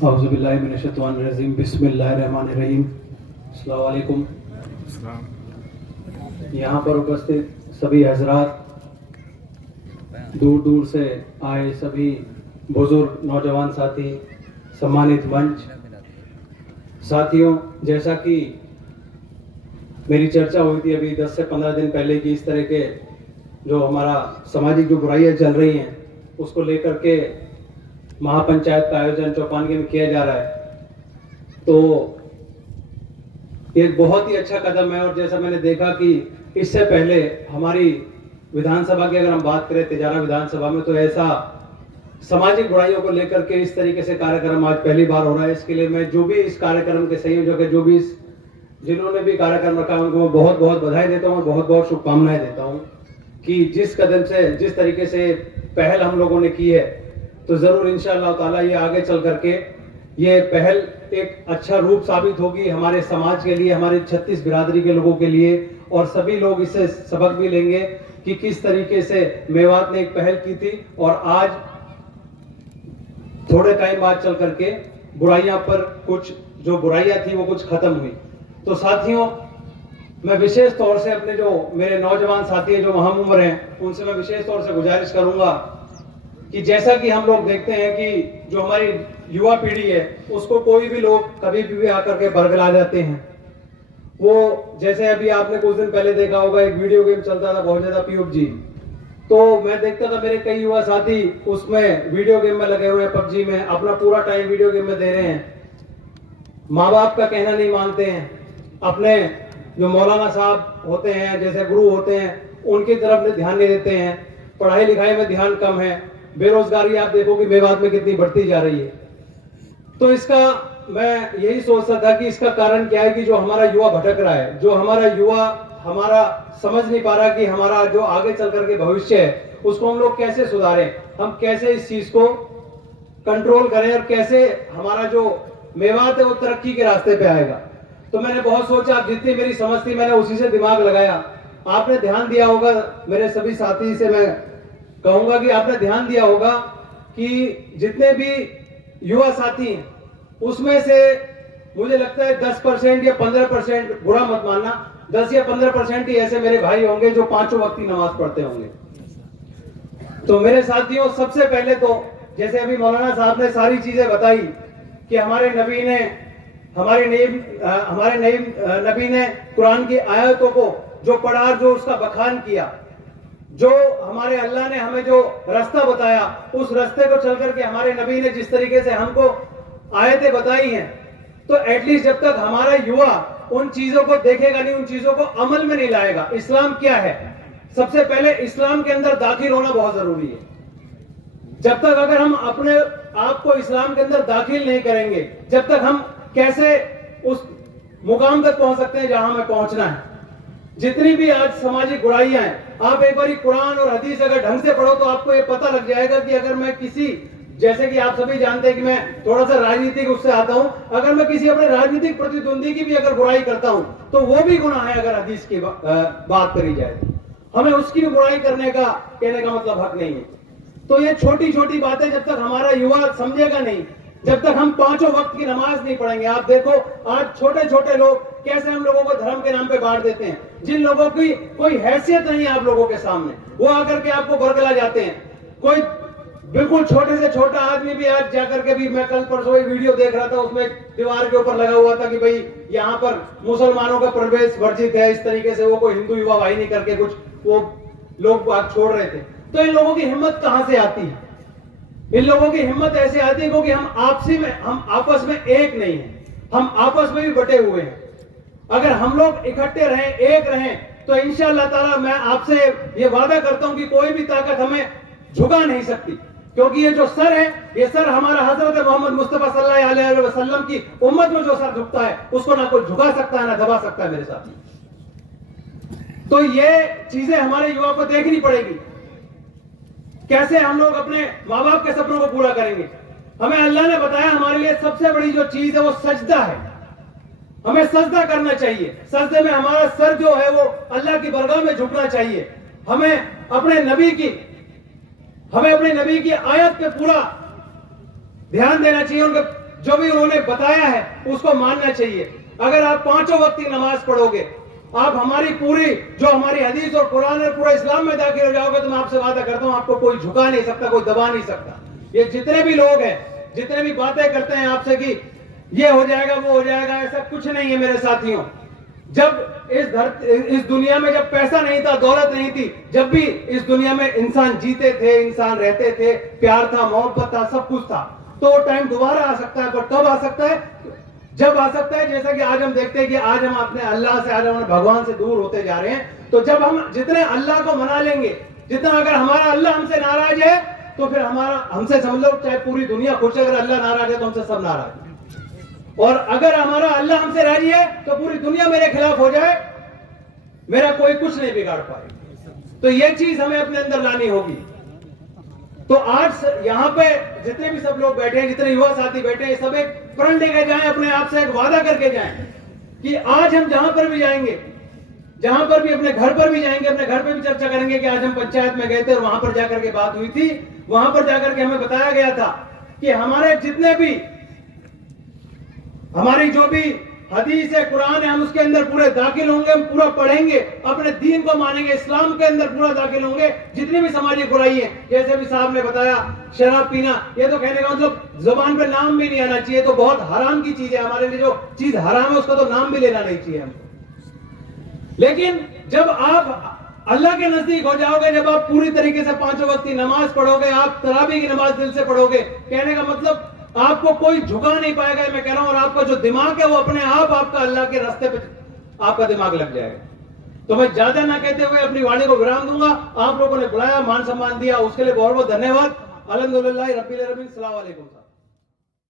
औज़ुबिल्लाहिमिनश्शैतानिर्रजीम बिस्मिल्लाहिर्रहमानिर्रहीम। अस्सलामु अलैकुम। यहाँ पर उपस्थित सभी हजरात, दूर दूर से आए सभी बुजुर्ग नौजवान साथी, सम्मानित मंच साथियों, जैसा कि मेरी चर्चा हुई थी अभी 10 से 15 दिन पहले की, इस तरह के जो हमारा सामाजिक जो बुराइयां चल रही हैं उसको लेकर के महापंचायत का आयोजन चौपानगी में किया जा रहा है, तो एक बहुत ही अच्छा कदम है। और जैसा मैंने देखा कि इससे पहले हमारी विधानसभा की अगर हम बात करें, तिजारा विधानसभा में, तो ऐसा सामाजिक बुराइयों को लेकर के इस तरीके से कार्यक्रम आज पहली बार हो रहा है। इसके लिए मैं जो भी इस कार्यक्रम के संयोजक है, जो भी जिन्होंने भी कार्यक्रम रखा है, उनको मैं बहुत बहुत बधाई देता हूँ, बहुत बहुत शुभकामनाएं देता हूँ कि जिस कदम से, जिस तरीके से पहल हम लोगों ने की है, तो जरूर इंशाअल्लाह ताला ये आगे चल करके ये पहल एक अच्छा रूप साबित होगी हमारे समाज के लिए, हमारे 36 बिरादरी के लोगों के लिए, और सभी लोग इससे सबक भी लेंगे कि किस तरीके से मेवात ने एक पहल की थी और आज थोड़े टाइम बाद चल करके बुराइयां पर कुछ जो बुराइयां थी वो कुछ खत्म हुई। तो साथियों, मैं विशेष तौर से अपने जो मेरे नौजवान साथी हैं जो हम उम्र हैं, उनसे मैं विशेष तौर से गुजारिश करूंगा कि जैसा कि हम लोग देखते हैं कि जो हमारी युवा पीढ़ी है उसको कोई भी लोग कभी भी आकर के बरगला जाते हैं। वो जैसे अभी आपने कुछ दिन पहले देखा होगा, एक वीडियो गेम चलता था बहुत ज्यादा, PUBG, तो मैं देखता था मेरे कई युवा साथी उसमें वीडियो गेम में लगे हुए हैं, PUBG में अपना पूरा टाइम वीडियो गेम में दे रहे हैं, माँ बाप का कहना नहीं मानते हैं, अपने जो मौलाना साहब होते हैं, जैसे गुरु होते हैं, उनकी तरफ ध्यान नहीं देते हैं, पढ़ाई लिखाई में ध्यान कम है, बेरोजगारी आप देखो कि मेवात में कितनी बढ़ती जा रही है। तो इसका मैं यही सोचता था कि इसका कारण क्या है कि जो हमारा युवा भटक रहा है, जो हमारा युवा हमारा समझ नहीं पा रहा कि हमारा जो आगे चल करके भविष्य है उसको हम लोग कैसे सुधारें, हम कैसे इस चीज को कंट्रोल करें और कैसे हमारा जो मेवात है वो तरक्की के रास्ते पे आएगा। तो मैंने बहुत सोचा, जितनी मेरी समझ थी मैंने उसी से दिमाग लगाया। आपने ध्यान दिया होगा, मेरे सभी साथी से मैं कहूंगा कि आपने ध्यान दिया होगा कि जितने भी युवा साथी हैं उसमें से मुझे लगता है 10% या 15%, बुरा मत मानना, 10 या 15% ही ऐसे मेरे भाई होंगे जो 5 वक्त की नमाज पढ़ते होंगे। तो मेरे साथियों, सबसे पहले तो जैसे अभी मौलाना साहब ने सारी चीजें बताई कि हमारे नबी ने नबी ने कुरान की आयतों को जो पढ़ा, जो उसका बखान किया, जो हमारे अल्लाह ने हमें जो रास्ता बताया, उस रास्ते को चल करके हमारे नबी ने जिस तरीके से हमको आयतें बताई हैं, तो एटलीस्ट जब तक हमारा युवा उन चीजों को देखेगा नहीं, उन चीजों को अमल में नहीं लाएगा, इस्लाम क्या है, सबसे पहले इस्लाम के अंदर दाखिल होना बहुत जरूरी है। जब तक अगर हम अपने आप को इस्लाम के अंदर दाखिल नहीं करेंगे, जब तक हम कैसे उस मुकाम तक पहुंच सकते हैं जहां हमें पहुंचना है। जितनी भी आज सामाजिक बुराइयां हैं, आप एक बार कुरान और हदीस अगर ढंग से पढ़ो तो आपको ये पता लग जाएगा कि अगर मैं किसी, जैसे कि आप सभी जानते हैं कि मैं थोड़ा सा राजनीतिक उससे आता हूं, अगर मैं किसी अपने राजनीतिक प्रतिद्वंदी की भी अगर बुराई करता हूं तो वो भी गुनाह है। अगर हदीस की बात करी जाए, हमें उसकी भी बुराई करने का, कहने का मतलब हक नहीं है। तो ये छोटी छोटी बातें जब तक हमारा युवा समझेगा नहीं, जब तक हम 5 वक्त की नमाज नहीं पढ़ेंगे। आप देखो आज छोटे छोटे लोग कैसे हम लोगों को धर्म के नाम पे बांट देते हैं, जिन लोगों की कोई हैसियत नहीं है आप लोगों के सामने, वो आकर के आपको बरगला जाते हैं। कोई बिल्कुल छोटे से छोटा आदमी भी आज जाकर के भी, मैं कल परसों एक वीडियो देख रहा था, उसमें दीवार के ऊपर लगा हुआ था कि भाई यहाँ पर मुसलमानों का प्रवेश वर्जित है, इस तरीके से वो कोई हिंदू युवा वाहिनी करके कुछ वो लोग बात छोड़ रहे थे। तो इन लोगों की हिम्मत कहां से आती है? इन लोगों की हिम्मत ऐसे आती है क्योंकि हम आपस में एक नहीं है, हम आपस में भी बटे हुए हैं। अगर हम लोग इकट्ठे रहें, एक रहें, तो इंशाअल्लाह ताला मैं आपसे ये वादा करता हूं कि कोई भी ताकत हमें झुका नहीं सकती, क्योंकि ये जो सर है, ये सर हमारा हजरत मोहम्मद मुस्तफा सल्लल्लाहु अलैहि वसल्लम की उम्मत में जो सर झुकता है उसको ना कोई झुका सकता है ना दबा सकता है मेरे साथ। तो ये चीजें हमारे युवा को देखनी पड़ेगी, कैसे हम लोग अपने माँ बाप के सपनों को पूरा करेंगे। हमें अल्लाह ने बताया हमारे लिए सबसे बड़ी जो चीज है वो सजदा है, हमें सजदा करना चाहिए। सजदे में हमारा सर जो है वो अल्लाह की बरगाह में झुकना चाहिए। हमें अपने नबी की आयत पे पूरा ध्यान देना चाहिए, उनके जो भी उन्होंने बताया है उसको मानना चाहिए। अगर आप पांचों वक्त की नमाज पढ़ोगे, आप हमारी पूरी जो हमारी हदीस और कुरान और पूरा इस्लाम में दाखिल हो जाओगे, तो मैं आपसे वादा करता हूं आपको कोई झुका नहीं सकता, कोई दबा नहीं सकता। ये जितने भी लोग हैं, जितने भी बातें करते हैं आपसे कि ये हो जाएगा वो हो जाएगा, ऐसा कुछ नहीं है मेरे साथियों। जब इस दुनिया में जब पैसा नहीं था, दौलत नहीं थी, जब भी इस दुनिया में इंसान जीते थे, इंसान रहते थे, प्यार था, मोहब्बत था, सब कुछ था, तो वो टाइम दोबारा आ सकता है। पर कब आ सकता है? जब आ सकता है जैसा कि आज हम देखते हैं कि आज हम अपने अल्लाह से, आज हम भगवान से दूर होते जा रहे हैं। तो जब हम जितने अल्लाह को मना लेंगे, जितना अगर हमारा अल्लाह हमसे नाराज है तो फिर हमसे समझ लो चाहे पूरी दुनिया खुश है, अगर अल्लाह नाराज है तो हमसे सब नाराज है। और अगर हमारा अल्लाह हमसे राजी है तो पूरी दुनिया मेरे खिलाफ हो जाए, मेरा कोई कुछ नहीं बिगाड़ पाए। तो ये चीज हमें अपने अंदर लानी होगी। तो आज यहाँ पे जितने भी सब लोग बैठे हैं, जितने युवा साथी बैठे हैं, सब एक प्रण लेके जाएं, अपने आप से एक वादा करके जाएं कि आज हम जहां पर भी जाएंगे, जहां पर भी, अपने घर पर भी जाएंगे, अपने घर पर भी चर्चा करेंगे कि आज हम पंचायत में गए थे और वहां पर जाकर के बात हुई थी, वहां पर जाकर के हमें बताया गया था कि हमारे जितने भी, हमारी जो भी हदीस है, कुरान है, हम उसके अंदर पूरे दाखिल होंगे, हम पूरा पढ़ेंगे, अपने दीन को मानेंगे, इस्लाम के अंदर पूरा दाखिल होंगे। जितनी भी समाजी बुराई है, जैसे भी साहब ने बताया शराब पीना, ये तो कहने का मतलब जुबान पे नाम भी नहीं आना चाहिए, तो बहुत हराम की चीज है। हमारे लिए जो चीज हराम है उसका तो नाम भी लेना नहीं चाहिए हमको। लेकिन जब आप अल्लाह के नजदीक हो जाओगे, जब आप पूरी तरीके से पांचों वक्त की नमाज पढ़ोगे, आप तरावी की नमाज दिल से पढ़ोगे, कहने का मतलब आपको कोई झुका नहीं पाएगा, मैं कह रहा हूं। और आपका जो दिमाग है वो अपने आप आपका अल्लाह के रास्ते पे आपका दिमाग लग जाएगा। तो मैं ज्यादा ना कहते हुए अपनी वाणी को विराम दूंगा। आप लोगों ने बुलाया, मान सम्मान दिया, उसके लिए बहुत बहुत धन्यवाद। अल्हम्दुलिल्लाह रब्बिल आलमीन। अस्सलाम वालेकुम।